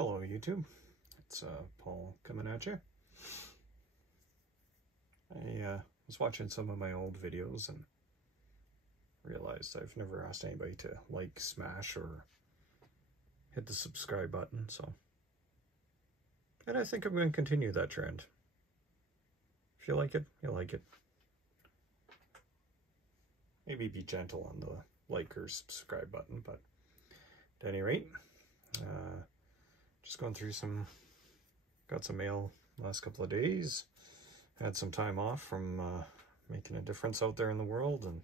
Hello YouTube, it's Paul coming at you. I was watching some of my old videos and realized I've never asked anybody to like, smash, or hit the subscribe button, and I think I'm going to continue that trend. If you like it, you like it. Maybe be gentle on the like or subscribe button, but at any rate, just going through got some mail last couple of days. Had some time off from making a difference out there in the world and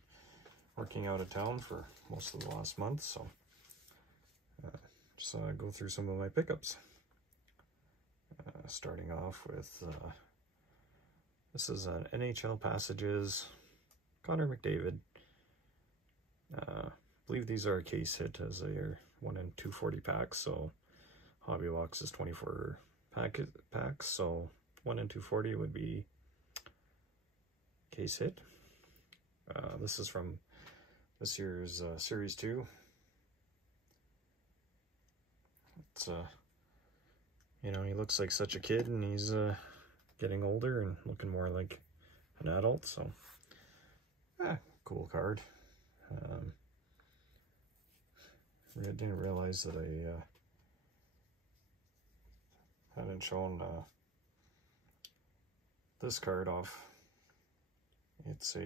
working out of town for most of the last month, so just go through some of my pickups. Starting off with, this is an NHL Passages Connor McDavid. I believe these are a case hit, as they are 1 in 240 packs, so Hobby Box is 24 packs, so 1 in 240 would be case hit. This is from this year's Series 2. It's you know, he looks like such a kid, and he's getting older and looking more like an adult, so cool card. I didn't realize that I hadn't shown this card off. It's at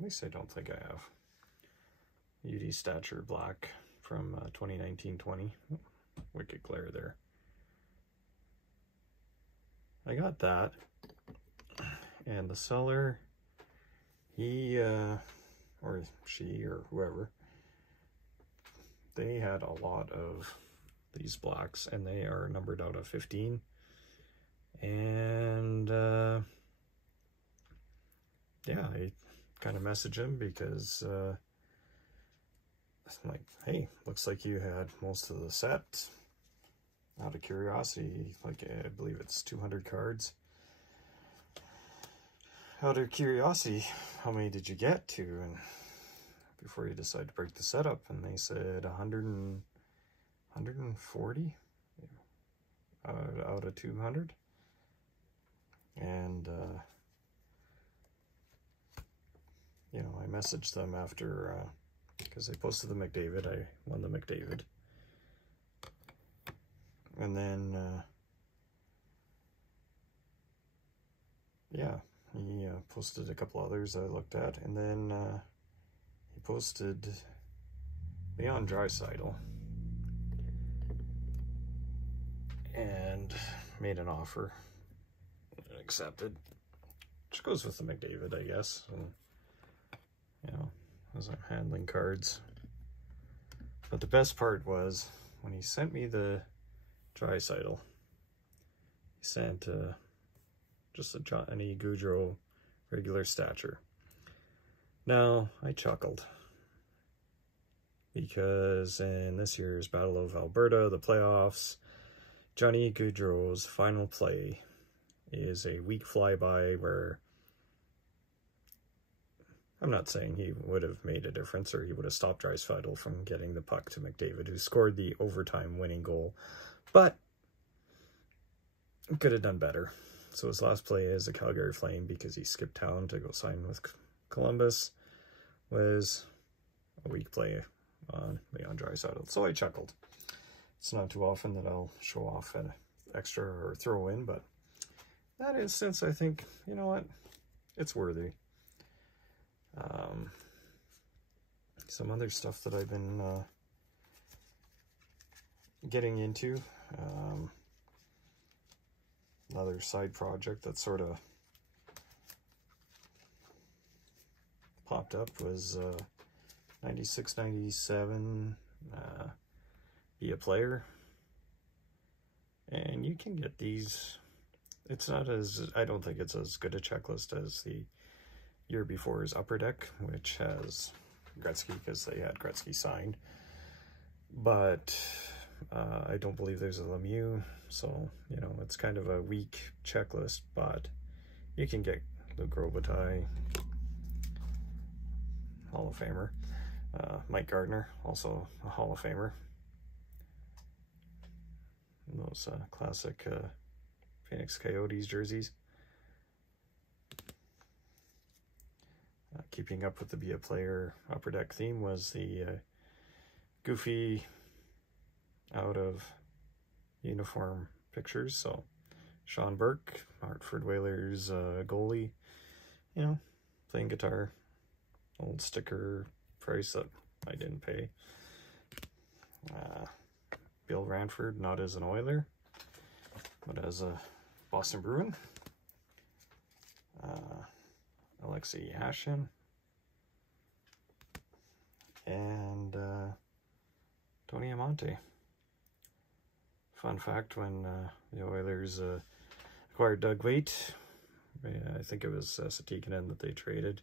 least I don't think I have. UD Stature Black from 2019-20. Wicked glare there. I got that, and the seller, he or she or whoever, they had a lot of these blacks, and they are numbered out of 15. And yeah, I kind of messaged him because I'm like, hey, looks like you had most of the set. Out of curiosity, like, I believe it's 200 cards. Out of curiosity, how many did you get to? And before you decide to break the set up, and they said 140 out of 200. And you know, I messaged them after because they posted the McDavid. I won the McDavid, and then yeah, he posted a couple others I looked at, and then he posted Leon Draisaitl and made an offer and accepted, which goes with the McDavid, I guess. And, you know, as I'm handling cards. But the best part was when he sent me the Draisaitl, he sent just a Johnny Gaudreau regular stature. Now, I chuckled, because in this year's Battle of Alberta, the playoffs, Johnny Gaudreau's final play is a weak flyby where, I'm not saying he would have made a difference or he would have stopped Draisaitl from getting the puck to McDavid, who scored the overtime winning goal, but could have done better. So his last play as a Calgary Flame, because he skipped town to go sign with Columbus, was a weak play on Leon Draisaitl. So I chuckled. It's not too often that I'll show off an extra or throw in, but that instance, I think, you know what, it's worthy. Some other stuff that I've been getting into, another side project that sort of popped up was 96-97 Be a Player, and you can get these. It's not as, I don't think it's as good a checklist as the year before's Upper Deck, which has Gretzky, because they had Gretzky signed. But I don't believe there's a Lemieux, so, you know, it's kind of a weak checklist, but you can get Luc Robitaille, Hall of Famer. Mike Gardner, also a Hall of Famer. in those classic Phoenix Coyotes jerseys. Keeping up with the Be a Player Upper Deck theme was the Goofy out of uniform pictures. So Sean Burke, Hartford Whalers goalie, you know, playing guitar. Old sticker price that I didn't pay. Bill Ranford, not as an Oiler, but as a Boston Bruin. Alexei Yashin. And Tony Amonte. Fun fact, when the Oilers acquired Doug Weight, I think it was Satikanen that they traded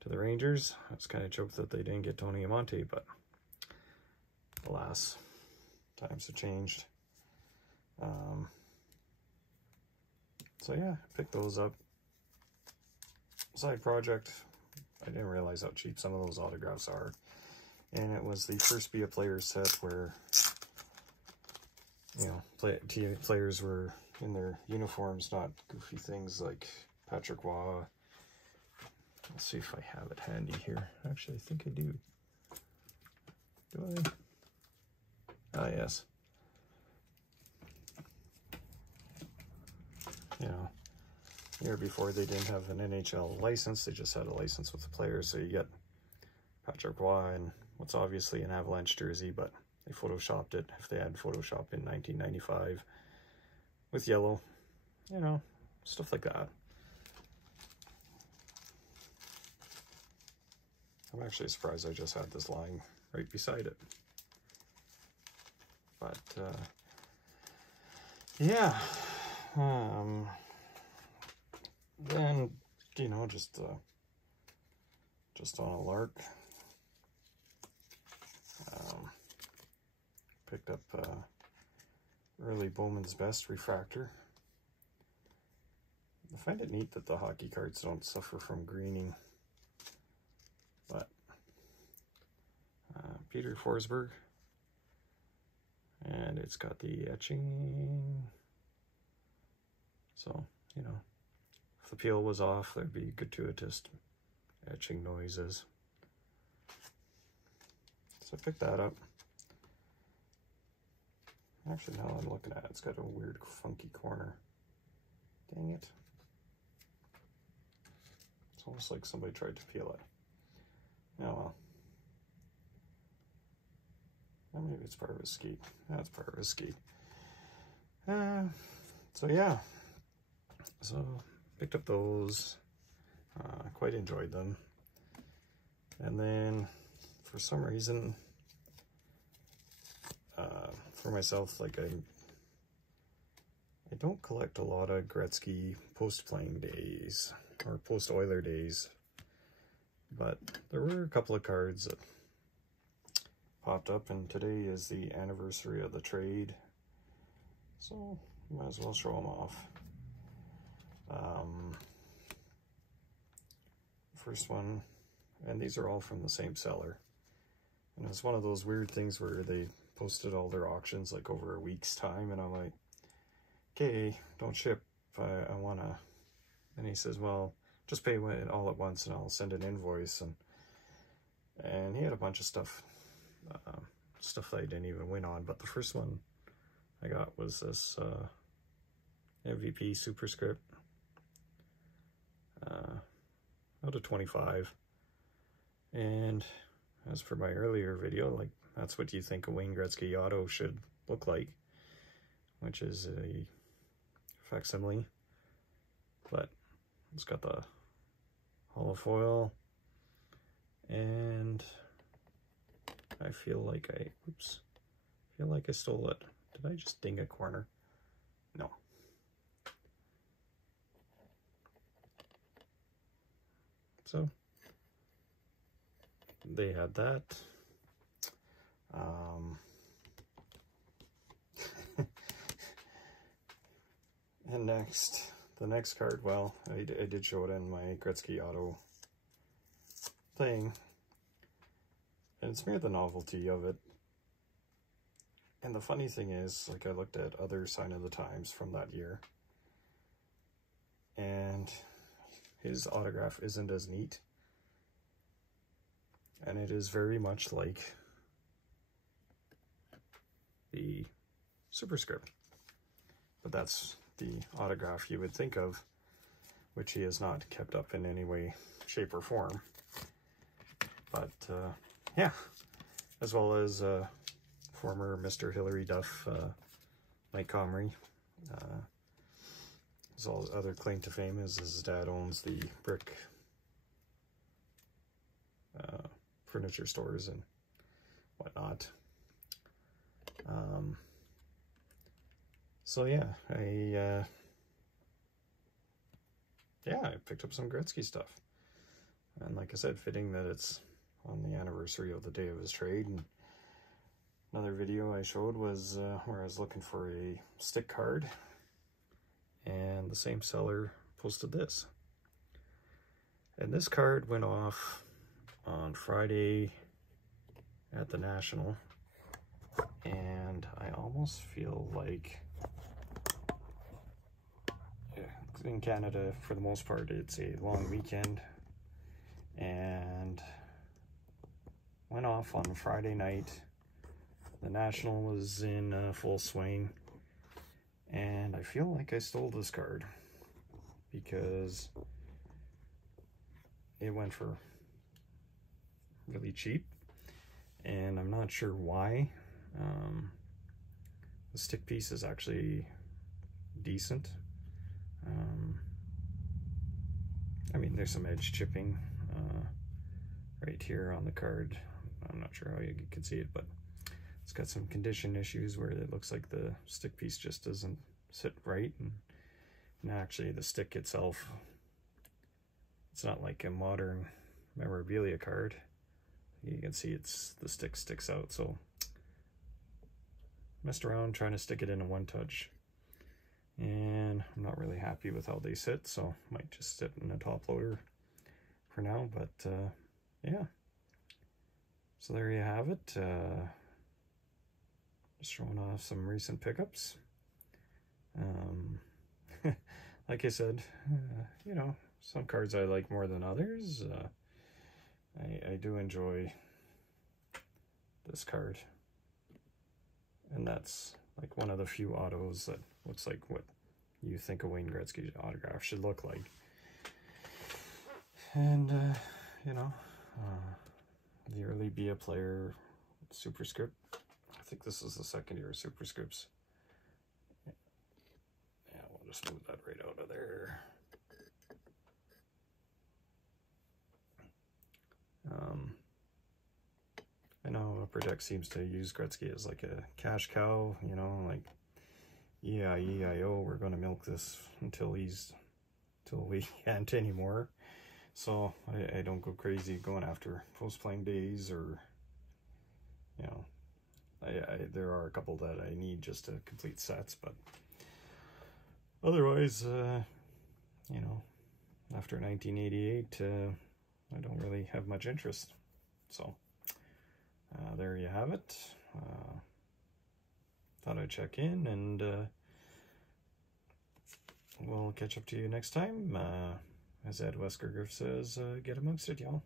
to the Rangers. I was kind of choked that they didn't get Tony Amonte, but alas, times have changed. So yeah, picked those up. Side project. I didn't realize how cheap some of those autographs are. And it was the first Be a Player set where, you know, players were in their uniforms, not goofy things like Patrick Waugh. Let's see if I have it handy here. Actually, I think I do. Do I? Ah, yes. You know, year before they didn't have an NHL license, they just had a license with the players. So you get Patrick Waugh and what's obviously an Avalanche jersey, but they photoshopped it, if they had Photoshop in 1995, with yellow, you know, stuff like that. I'm actually surprised I just had this lying right beside it. But, yeah. Then, you know, just on a lark, picked up early Bowman's Best refractor. I find it neat that the hockey cards don't suffer from greening. But Peter Forsberg, and it's got the etching. So, you know, if the peel was off, there'd be gratuitous etching noises. So I picked that up. Actually, now I'm looking at it, it's got a weird, funky corner. Dang it. It's almost like somebody tried to peel it. Oh well. Or maybe it's part of his ski. That's part of his ski. So yeah. So picked up those. Quite enjoyed them. And then for some reason, for myself, like I don't collect a lot of Gretzky post-playing days or post-Oiler days, but there were a couple of cards that popped up, and today is the anniversary of the trade, so might as well show them off. First one, and these are all from the same seller, and it's one of those weird things where they posted all their auctions like over a week's time, and I'm like, okay, don't ship, I wanna, and he says, well, just pay it all at once and I'll send an invoice, and he had a bunch of stuff that I didn't even win on, but the first one I got was this MVP Superscript out of 25, and as per my earlier video, like, that's what you think a Wayne Gretzky auto should look like, which is a facsimile, but it's got the hollow foil, and I feel like I stole it. Did I just ding a corner? No. So they had that. And next, the next card, well, I did show it in my Gretzky auto thing, and it's mere the novelty of it, And the funny thing is, like, I looked at other Sign of the Times from that year, and his autograph isn't as neat. And it is very much like the superscript. But that's the autograph you would think of, which he has not kept up in any way, shape, or form. But, yeah. As well as former Mr. Hilary Duff, Mike Comrie. His other claim to fame is his dad owns the brick furniture stores and whatnot. So yeah, I picked up some Gretzky stuff, and like I said, fitting that it's on the anniversary of the day of his trade. And another video I showed was where I was looking for a stick card, and the same seller posted this. And this card went off on Friday at the National, and I almost feel like in Canada, for the most part, it's a long weekend, and went off on Friday night. The National was in full swing, and I feel like I stole this card because it went for really cheap, and I'm not sure why. The stick piece is actually decent. I mean, there's some edge chipping right here on the card. I'm not sure how you can see it, but it's got some condition issues where it looks like the stick piece just doesn't sit right, and actually the stick itself, it's not like a modern memorabilia card. You can see the stick sticks out, so messed around trying to stick it in a one touch, and I'm not really happy with how they sit, so might just sit in a top loader for now. But yeah, so there you have it. Just showing off some recent pickups. Like I said, you know, some cards I like more than others. I do enjoy this card, and that's like one of the few autos that looks like what you think a Wayne Gretzky autograph should look like. And you know, the early Be a Player superscript, I think this is the second year of superscripts. Yeah, we'll just move that right out of there. I know Upper Deck seems to use Gretzky as like a cash cow, you know, like E-I-E-I-O, we're going to milk this until we can't anymore. So I don't go crazy going after post-playing days, or, you know, there are a couple that I need just to complete sets, but otherwise, you know, after 1988, I don't really have much interest. So there you have it. Thought I'd check in, and we'll catch up to you next time. As Ed Wesker Griff says, get amongst it, y'all.